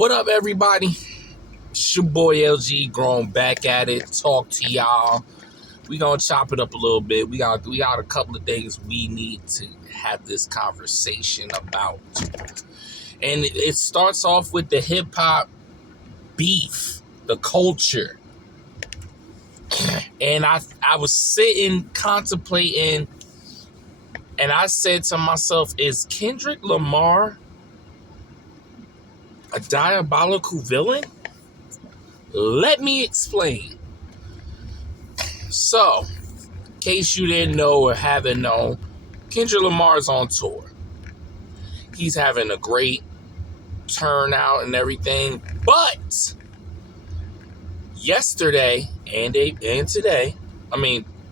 What up, everybody? It's your boy LG, grown back at it. Talk to y'all. We gonna chop it up a little bit. We got a couple of things we need to have this conversation about, and it starts off with the hip hop beef, the culture. And I was sitting contemplating, and I said to myself, is Kendrick Lamar a diabolical villain? Let me explain. So, in case you didn't know or haven't known, Kendrick Lamar's on tour. He's having a great turnout and everything. But yesterday and today,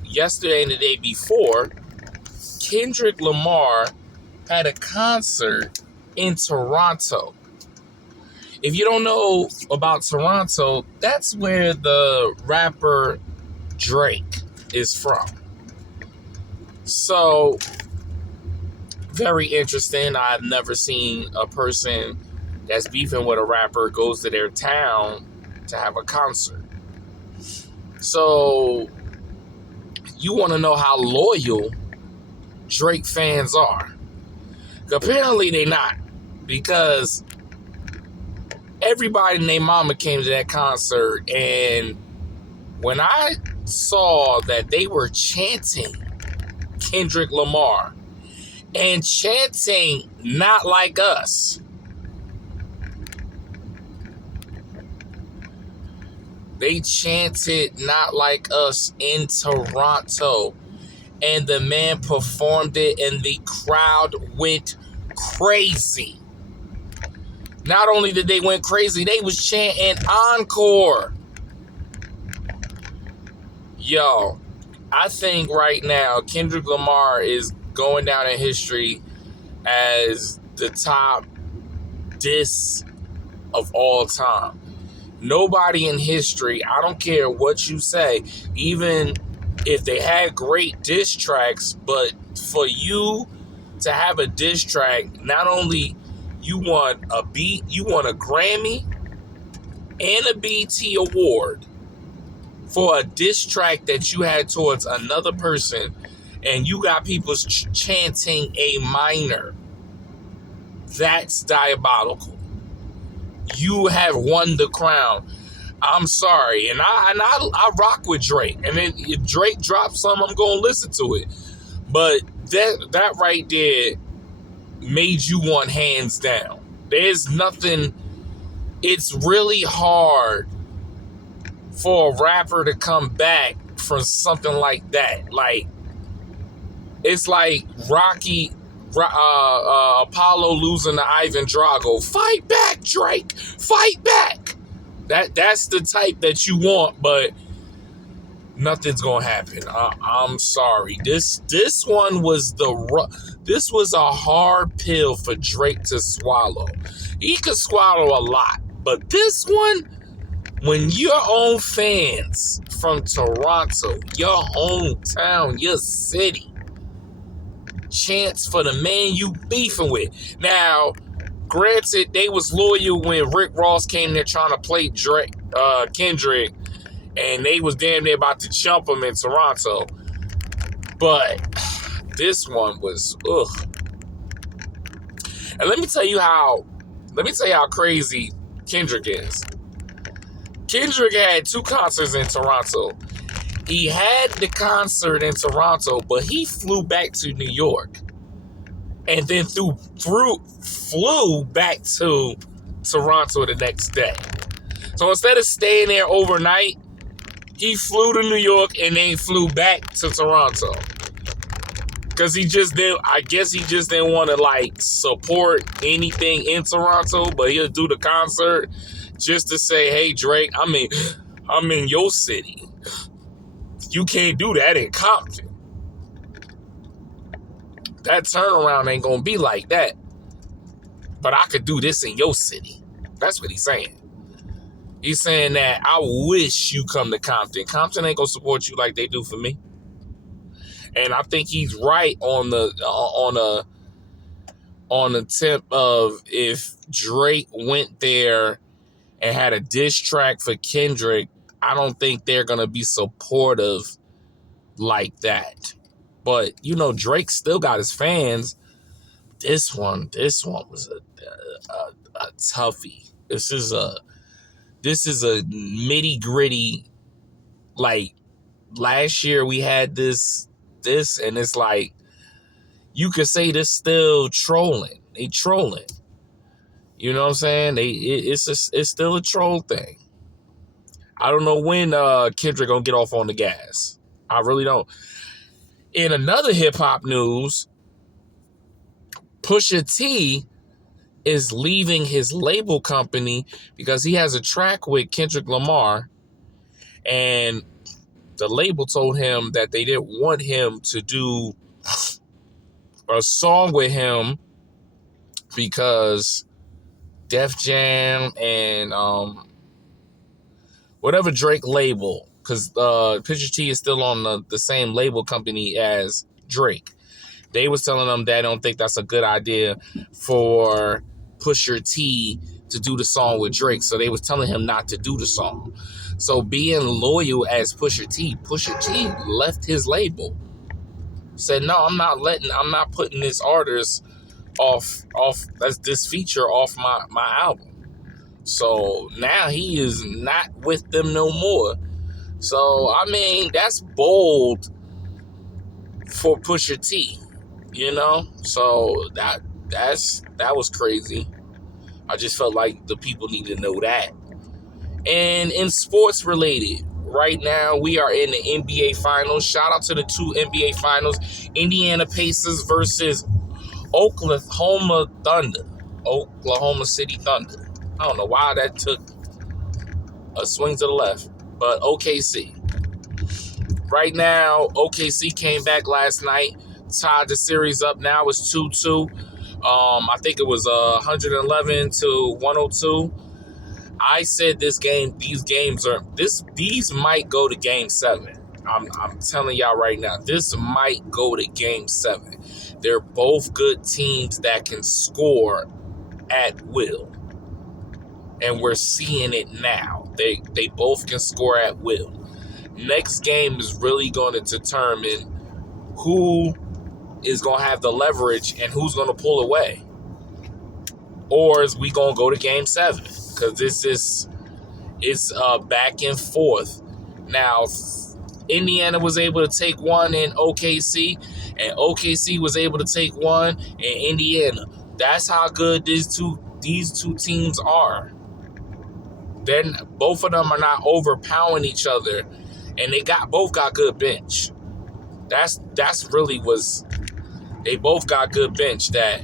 yesterday and the day before, Kendrick Lamar had a concert in Toronto. If you don't know about Toronto, that's where the rapper Drake is from. So, very interesting. I've never seen a person that's beefing with a rapper goes to their town to have a concert. So, you want to know how loyal Drake fans are. Apparently, they're not. Because everybody and their mama came to that concert, and when I saw that they were chanting Kendrick Lamar and chanting "Not Like Us," they chanted "Not Like Us" in Toronto, and the man performed it, and the crowd went crazy. Not only did they went crazy, they was chanting "Encore." Yo, I think right now Kendrick Lamar is going down in history as the top diss of all time. Nobody in history, I don't care what you say, even if they had great diss tracks, but for you to have a diss track, not only you won a Grammy and a BET award for a diss track that you had towards another person, and you got people chanting A minor. That's diabolical. You have won the crown. I'm sorry, and I rock with Drake, and then if Drake drops some, I'm gonna listen to it. But that right there made you want hands down. There's nothing. It's really hard for a rapper to come back from something like that. Like, it's like Apollo losing to Ivan Drago. Fight back, Drake. Fight back. That's the type that you want, but nothing's gonna happen. I'm sorry. This one was this was a hard pill for Drake to swallow. He could swallow a lot, but this one, when your own fans from Toronto, your hometown, your city, chants for the man you beefing with. Now, granted, they was loyal when Rick Ross came there trying to play Kendrick, and they was damn near about to chump him in Toronto. But this one was ugh. And let me tell you how crazy Kendrick is. Kendrick had 2 concerts in Toronto. He had the concert in Toronto, but he flew back to New York, and then flew back to Toronto the next day. So instead of staying there overnight, he flew to New York and then flew back to Toronto. Because I guess he just didn't want to support anything in Toronto, but he'll do the concert just to say, hey, Drake, I'm in your city. You can't do that in Compton. That turnaround ain't gonna be like that. But I could do this in your city. That's what he's saying. He's saying that I wish you come to Compton. Compton ain't gonna support you like they do for me. And I think he's right on on the tip of if Drake went there and had a diss track for Kendrick, I don't think they're going to be supportive like that. But, Drake still got his fans. This one was a toughie. This is a nitty gritty. Like last year we had this, and it's like, you could say this still trolling. They trolling. You know what I'm saying? It's still a troll thing. I don't know when Kendrick gonna get off on the gas. I really don't. In another hip hop news, Pusha T is leaving his label company because he has a track with Kendrick Lamar, and the label told him that they didn't want him to do a song with him because Def Jam and whatever Drake label, because Pusha T is still on the same label company as Drake. They was telling them they don't think that's a good idea for Pusha T to do the song with Drake. So they was telling him not to do the song. So being loyal as Pusha T left his label. Said, no, I'm not putting this artist off this feature off my album. So now he is not with them no more. So I mean, that's bold for Pusha T. So that was crazy. I just felt like the people need to know that. And in sports related, right now we are in the NBA Finals. Shout out to the two NBA Finals: Indiana Pacers versus Oklahoma City Thunder. I don't know why that took a swing to the left, but OKC. Right now, OKC came back last night, tied the series up. Now it's 2-2. I think it was 111 to 102. I said these might go to game 7. I'm telling y'all right now, this might go to game 7. They're both good teams that can score at will. And we're seeing it now. They both can score at will. Next game is really going to determine who is going to have the leverage and who's going to pull away. Or is we going to go to game 7? Because it's back and forth. Now, Indiana was able to take one in OKC, and OKC was able to take one in Indiana. That's how good these two teams are. Then both of them are not overpowering each other, and they both got good bench. That's really was. They both got good bench that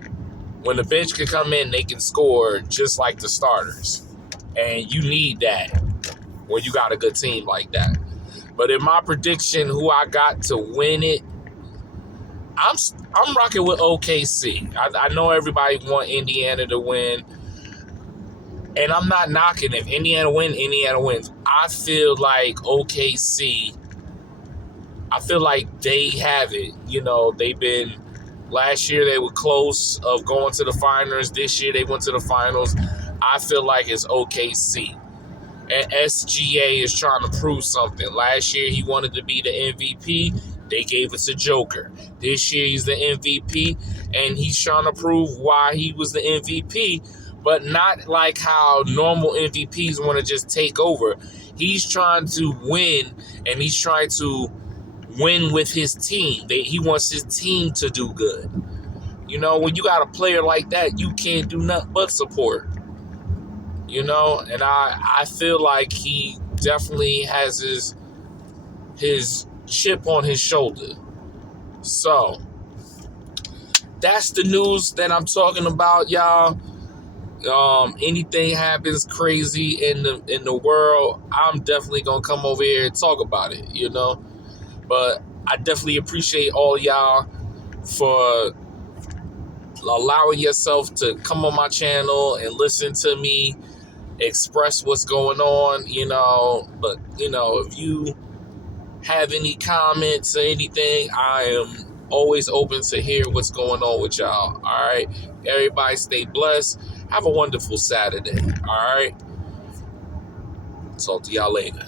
when the bench can come in, they can score just like the starters. And you need that when you got a good team like that. But in my prediction, who I got to win it, I'm rocking with OKC. I know everybody want Indiana to win, and I'm not knocking. If Indiana wins. I feel like OKC, I feel like they have it. They've been, last year they were close of going to the finals. This year they went to the finals. I feel like it's OKC. And SGA is trying to prove something. Last year he wanted to be the MVP. They gave it to Joker. This year he's the MVP, and he's trying to prove why he was the MVP, but not like how normal MVPs want to just take over. He's trying to win, and he's trying to win with his team. He wants his team to do good. When you got a player like that, you can't do nothing but support. And I feel like he definitely has his chip on his shoulder. So that's the news that I'm talking about, y'all. Anything happens crazy in the world, I'm definitely gonna come over here and talk about it, But I definitely appreciate all y'all for allowing yourself to come on my channel and listen to me express what's going on, But if you have any comments or anything, I am Always open to hear what's going on with y'all. All right. Everybody stay blessed. Have a wonderful Saturday. All right. Talk to y'all later.